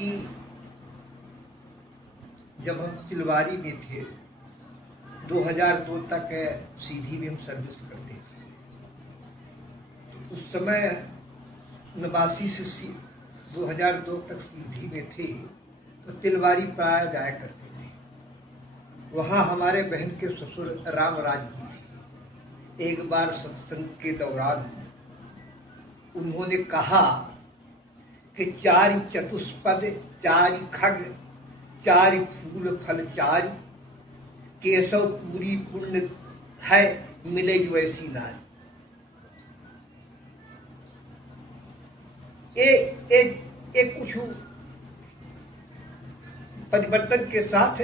कि जब हम तिलवारी में थे 2002 तक सीधी में हम सर्विस करते थे, तो उस समय 89 से 2002 तक सीधी में थे तो तिलवारी प्राय जाया करते थे। वहाँ हमारे बहन के ससुर रामराज जी थे। एक बार सत्संग के दौरान उन्होंने कहा कि चारि चतुष्पद चारि खग चारि फूल फल चारि केशव पूरी पुण्य है मिले वैसी नारी। ए कुछ परिवर्तन के साथ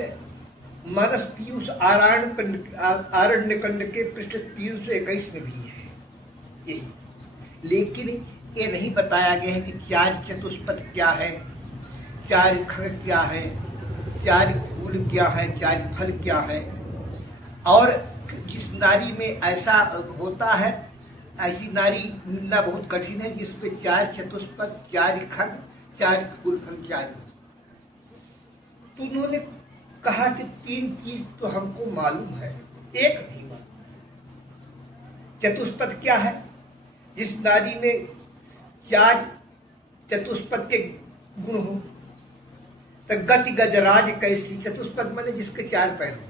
मानस पीयूष आरण्य कंड के पृष्ठ 321 में भी है यही, लेकिन ये नहीं बताया गया है कि चार चतुष्पद क्या है, चार खग क्या है, चार फूल क्या है, चार फल क्या है। और जिस नारी में ऐसा होता है, ऐसी नारी मिलना बहुत कठिन है जिसपे चार चतुष्पद चार खग चार फूल फल चार। तो उन्होंने कहा कि तीन चीज तो हमको मालूम है, एक नहीं मालूम। चतुष्पद क्या है? जिस नारी में चार चतुष्पद के गुण हो, तो गति गजराज कैसी, चतुष्पद माने जिसके चार पैर हो,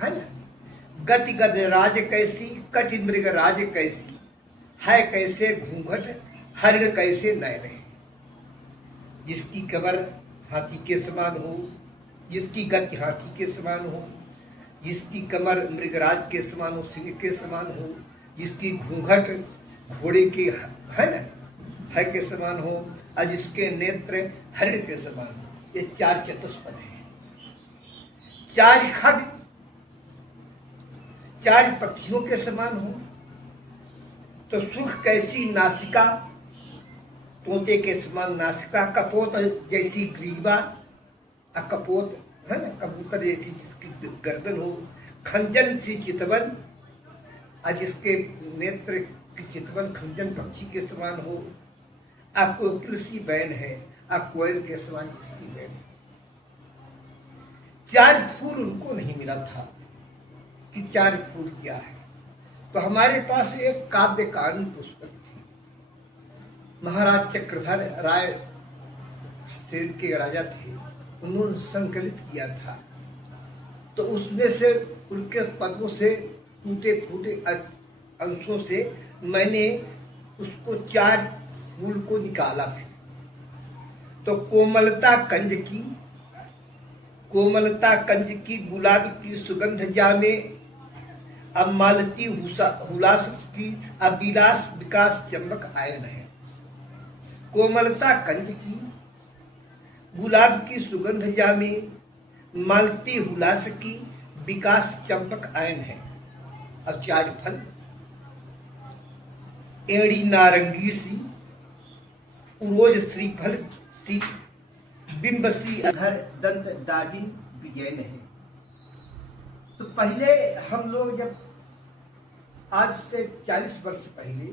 है ना। गति गजराज कैसी, कटि मृग राज कैसी, है कैसे घूंघट हरिण कैसे नयन। जिसकी कमर हाथी के समान हो, जिसकी गति हाथी के समान हो, जिसकी कमर मृगराज के समान हो, सिंह के समान हो, जिसकी घूंघट घोड़े के है ना है के समान हो, और जिसके नेत्र हरिण के समान हो। ये चार चतुष्पद है। चार खग चार पक्षियों के समान हो, तो सुख कैसी नासिका, तोते के समान नासिका, कपोत जैसी ग्रीवा, कपोत है ना कबूतर जैसी जिसकी गर्दन हो, खंजन सी चितवन, और जिसके नेत्र की चितवन खंजन पक्षी के समान हो, कोकिल सी बैन है, कोयल के समान जिसकी बैन है। चार फूल उनको नहीं मिला था कि चार फूल क्या है। तो हमारे पास एक काव्य कानून पुस्तक थी, महाराज चक्रधर राय सेन के राजा थे, उन्होंने संकलित किया था। तो उसमें से उनके पद्मों से टूटे फूटे अंशों से मैंने उसको चार फूल को निकाला। फिर तो कोमलता कंज की गुलाब की सुगंध जामे, अब मालती हुलास की अबिलास विकास चंबक आयन है। कोमलता कंज की गुलाब की सुगंध जामे, मालती हुलास की विकास चंपक आयन है। और चार फल एड़ी नारंगी सी, उरोज श्रीफल सी, बिंबसी अधर दंत दाढ़ी विजयन है। तो पहले हम लोग जब आज से 40 वर्ष पहले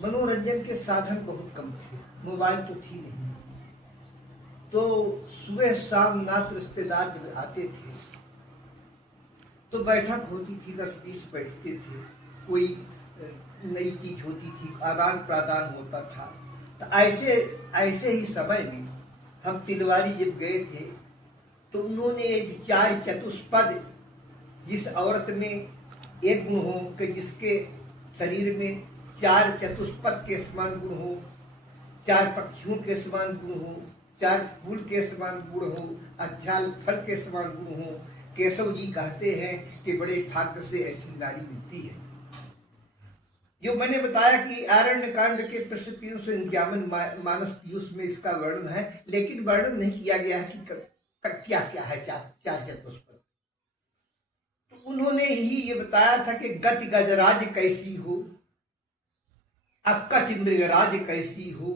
मनोरंजन के साधन बहुत कम थे, मोबाइल तो थी नहीं, तो सुबह शाम नात रिश्तेदार जब आते थे तो बैठक होती थी, 10-20 बैठते थे, कोई नई चीज होती थी, आदान प्रदान होता था। तो ऐसे ही समय में हम तिलवारी जब गए थे तो उन्होंने चार चतुष्पद, जिस औरत में एक गुण हो कि जिसके शरीर में चार चतुष्पद के समान गुण हो, चार पक्षियों के समान गुण हो, चार फूल के समान गुण हो, चार फल के समान गुण हो। केशव जी कहते हैं कि बड़े भाग्य से ऐसी नारी मिलती है। जो मैंने बताया कि आरण्य कांड के पृष्ठ 351 मानस पीयूष में इसका वर्णन है, लेकिन वर्णन नहीं किया गया है कि क्या क्या है चार चतुष्पद। तो उन्होंने ही ये बताया था कि गति गजराज कैसी हो, अकट मृगराज कैसी हो,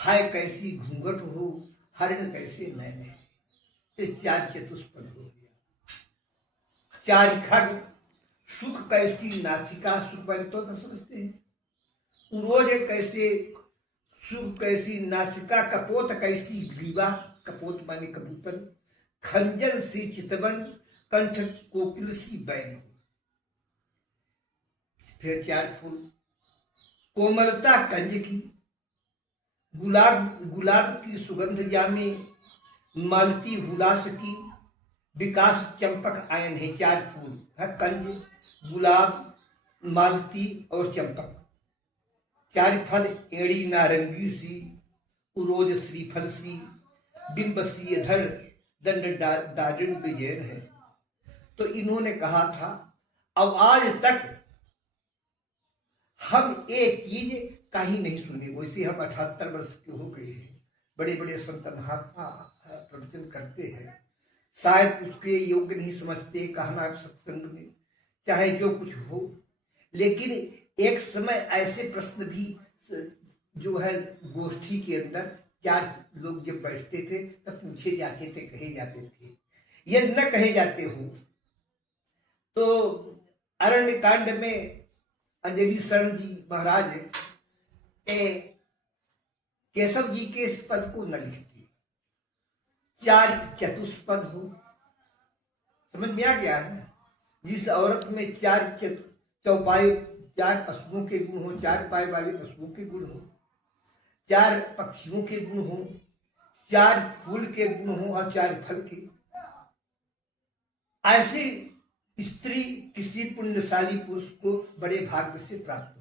हाय कैसी घूंघट हो, हरिण कैसे नयन है। इस चार चतुष्पद हो गया। चार खग, सुख कैसी नासिका, सुख वाले तो समझते हैं। उरोज कैसे सुख कैसी नासिका, कपोत कैसी ग्रीवा, कपोत माने कबूतर, खंजर सी चितवन, कंठ कोकिल सी बैन। फिर 4 फूल, कोमलता कंज की, गुलाब की सुगंध जामे, मालती हुलास की, विकास चंपक आयन है। 4 फूल है, कंज, गुलाब, मालती और चंपक। 4 फल, एड़ी नारंगी सी, उरोज श्रीफल सी, बिंब सी धर, दंड दारिण विजयन है। तो इन्होंने कहा था अब आज तक हम एक चीज कहीं नहीं सुने। वैसे हम 78 वर्ष के हो गए हैं, बड़े बड़े संत महात्मा प्रवचन करते हैं, शायद उसके योग्य नहीं समझते कहना सत्संग में, चाहे जो कुछ हो। लेकिन एक समय ऐसे प्रश्न भी जो है गोष्ठी के अंदर 4 लोग जब बैठते थे तब पूछे जाते थे, कहे जाते थे। ये न कहे जाते हो तो अरण्य कांड में अंजलि शरण जी महाराज केशव जी के इस पद को न लिखते, 4 चतुष्पद हो। समझ में आ गया है ना? जिस औरत में 4 चौपाई, 4 पशुओं के गुण हो, 4 पाए वाले पशुओं के गुण हो, 4 पक्षियों के गुण हो, 4 फूल के गुण हो और 4 फल के, ऐसी स्त्री किसी पुण्यशाली पुरुष को बड़े भाग्य से प्राप्त